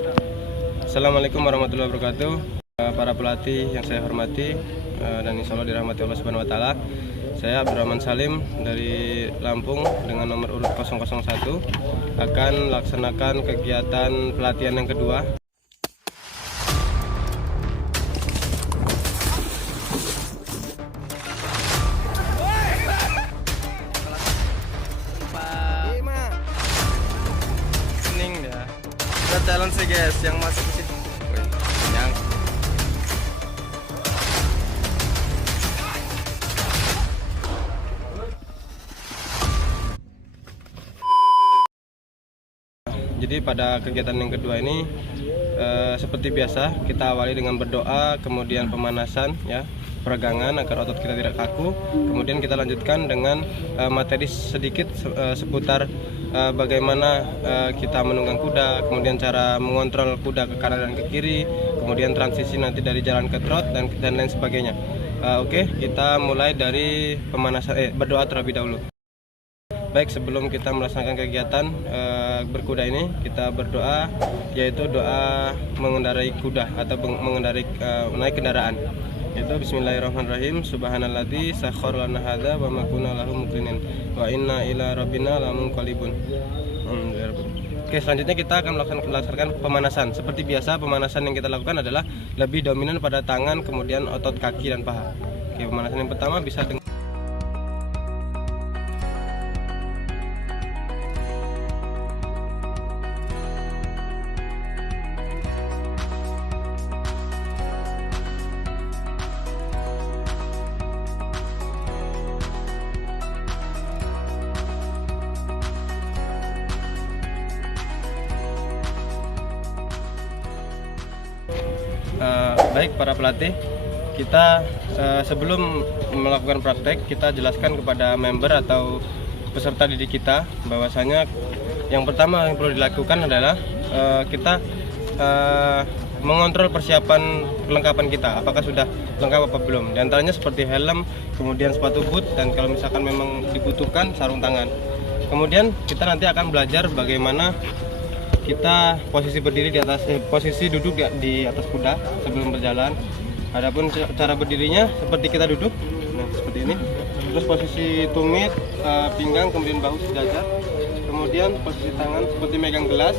Assalamualaikum warahmatullahi wabarakatuh. Para pelatih yang saya hormati dan insya Allah dirahmati Allah Subhanahu wa Ta'ala. Saya Abdurrahman Salim dari Lampung dengan nomor urut 001 akan melaksanakan kegiatan pelatihan yang kedua. Sening ya. Kita challenge sih guys yang masuk ke situ. Yang Jadi pada kegiatan yang kedua ini seperti biasa kita awali dengan berdoa, kemudian pemanasan ya, peregangan agar otot kita tidak kaku. Kemudian kita lanjutkan dengan materi sedikit seputar bagaimana kita menunggang kuda, kemudian cara mengontrol kuda ke kanan dan ke kiri, kemudian transisi nanti dari jalan ke trot dan lain sebagainya. Oke, kita mulai dari pemanasan berdoa terlebih dahulu. Baik, sebelum kita melaksanakan kegiatan berkuda ini, kita berdoa, yaitu doa mengendarai kuda atau mengendarai naik kendaraan. Yaitu Bismillahirrahmanirrahim. Subhanalladzi sakhkhara lana hadza wa ma kunna lahu muqrinin wa inna ila rabbina lamunqalibun. Oke, selanjutnya kita akan melaksanakan pemanasan. Seperti biasa, pemanasan yang kita lakukan adalah lebih dominan pada tangan, kemudian otot kaki dan paha. Oke, pemanasan yang pertama bisa dengan baik para pelatih, kita sebelum melakukan praktek kita jelaskan kepada member atau peserta didik kita bahwasanya yang pertama yang perlu dilakukan adalah kita mengontrol persiapan kelengkapan kita, apakah sudah lengkap apa belum. Di antaranya seperti helm, kemudian sepatu boot, dan kalau misalkan memang dibutuhkan sarung tangan. Kemudian kita nanti akan belajar bagaimana kita posisi berdiri di atas posisi duduk di atas kuda sebelum berjalan. Adapun cara berdirinya seperti kita duduk, nah seperti ini. Terus posisi tumit, pinggang, kemudian bahu sejajar. Kemudian posisi tangan seperti megang gelas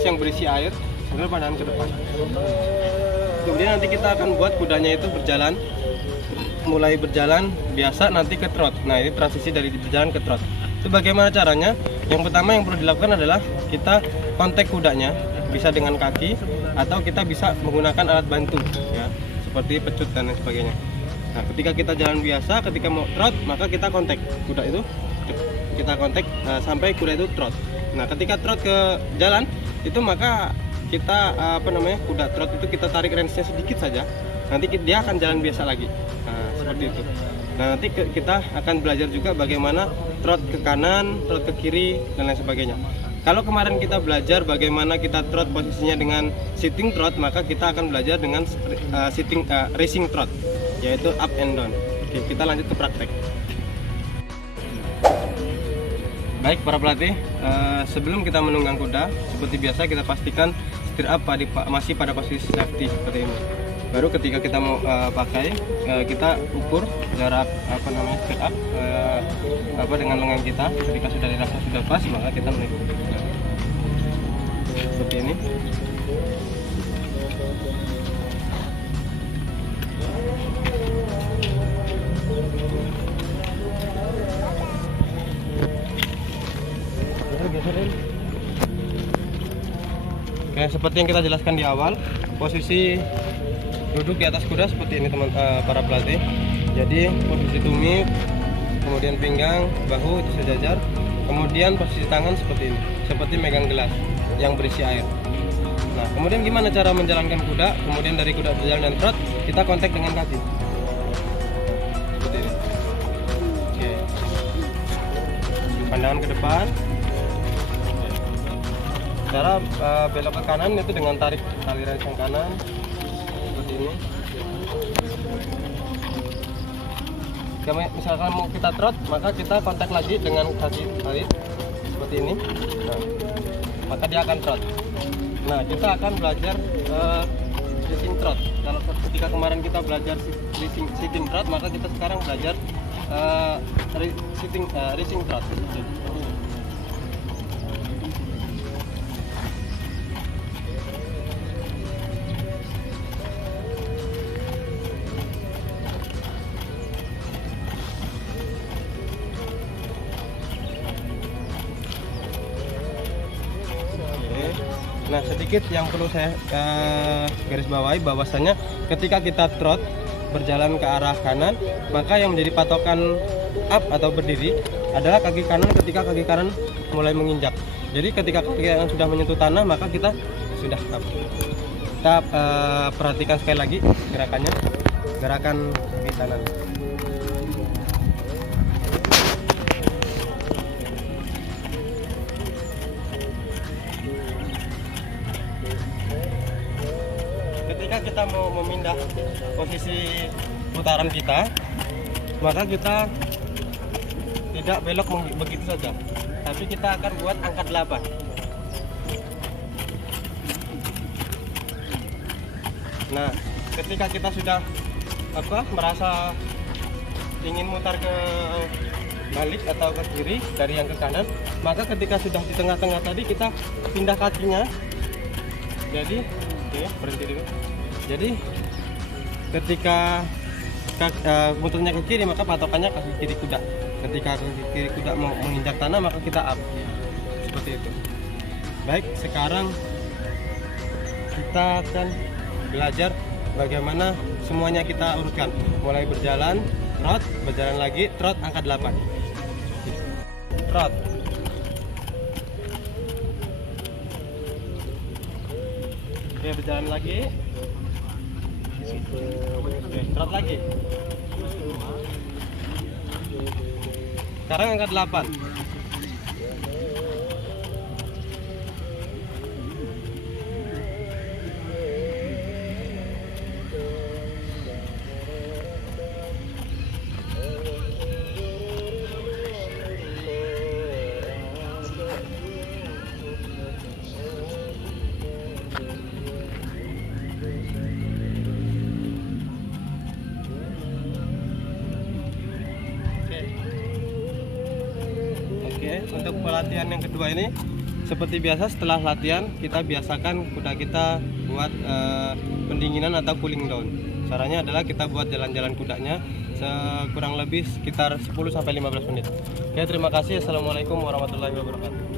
yang berisi air, sambil pandangan ke depan. Kemudian nanti kita akan buat kudanya itu berjalan, mulai berjalan biasa nanti ke trot. Nah ini transisi dari berjalan ke trot. Itu bagaimana caranya? Yang pertama yang perlu dilakukan adalah kita kontak kudanya, bisa dengan kaki atau kita bisa menggunakan alat bantu ya, seperti pecut dan lain sebagainya. Nah ketika kita jalan biasa, ketika mau trot maka kita kontak kuda itu, kita kontak sampai kuda itu trot. Nah ketika trot ke jalan itu maka kita kuda trot itu kita tarik range-nya sedikit saja, nanti dia akan jalan biasa lagi. Nah seperti itu. Nah nanti kita akan belajar juga bagaimana trot ke kanan, trot ke kiri dan lain sebagainya. Kalau kemarin kita belajar bagaimana kita trot posisinya dengan sitting trot, maka kita akan belajar dengan racing trot, yaitu up and down. Oke, kita lanjut ke praktek. Baik para pelatih, sebelum kita menunggang kuda, seperti biasa kita pastikan steer up masih pada posisi safety seperti ini. Baru ketika kita mau pakai, kita ukur jarak steer up dengan lengan kita. Ketika sudah dirasa sudah pas, maka kita menaik seperti ini. Oke, seperti yang kita jelaskan di awal, posisi duduk di atas kuda seperti ini para pelatih. Jadi posisi tumit, kemudian pinggang, bahu itu sejajar, kemudian posisi tangan seperti ini, seperti megang gelas yang berisi air. Nah kemudian gimana cara menjalankan kuda? Kemudian dari kuda berjalan dan trot, kita kontak dengan kaki seperti ini. Oke, pandangan ke depan. Cara belok ke kanan itu dengan tarik tali range yang kanan seperti ini. Jika misalkan mau kita trot, maka kita kontak lagi dengan kaki tarik seperti ini. Nah, maka dia akan trot. Nah, kita akan belajar racing trot. Kalau ketika kemarin kita belajar sitting trot, maka kita sekarang belajar racing trot. Nah, sedikit yang perlu saya garis bawahi bahwasanya ketika kita trot berjalan ke arah kanan, maka yang menjadi patokan up atau berdiri adalah kaki kanan ketika kaki kanan mulai menginjak. Jadi ketika kaki yang sudah menyentuh tanah, maka kita sudah up. Kita perhatikan sekali lagi gerakannya, gerakan kaki kanan. Ketika kita mau memindah posisi putaran kita, maka kita tidak belok begitu saja, tapi kita akan buat angka 8. Nah, ketika kita sudah merasa ingin mutar ke balik atau ke kiri dari yang ke kanan, maka ketika sudah di tengah-tengah tadi kita pindah kakinya. Jadi berhenti dulu. Jadi ketika muternya ke kiri, maka patokannya kaki kiri kuda. Ketika kaki kiri kuda mau menginjak tanah, maka kita up. Seperti itu. Baik, sekarang kita akan belajar bagaimana semuanya kita urutkan. Mulai berjalan, trot, berjalan lagi, trot, angka 8. Trot. Oke, berjalan lagi. Oke, trot lagi. Sekarang angka 8. Untuk pelatihan yang kedua ini, seperti biasa setelah latihan kita biasakan kuda kita buat pendinginan atau cooling down. Caranya adalah kita buat jalan-jalan kudanya kurang lebih sekitar 10-15 menit. Oke, terima kasih. Assalamualaikum warahmatullahi wabarakatuh.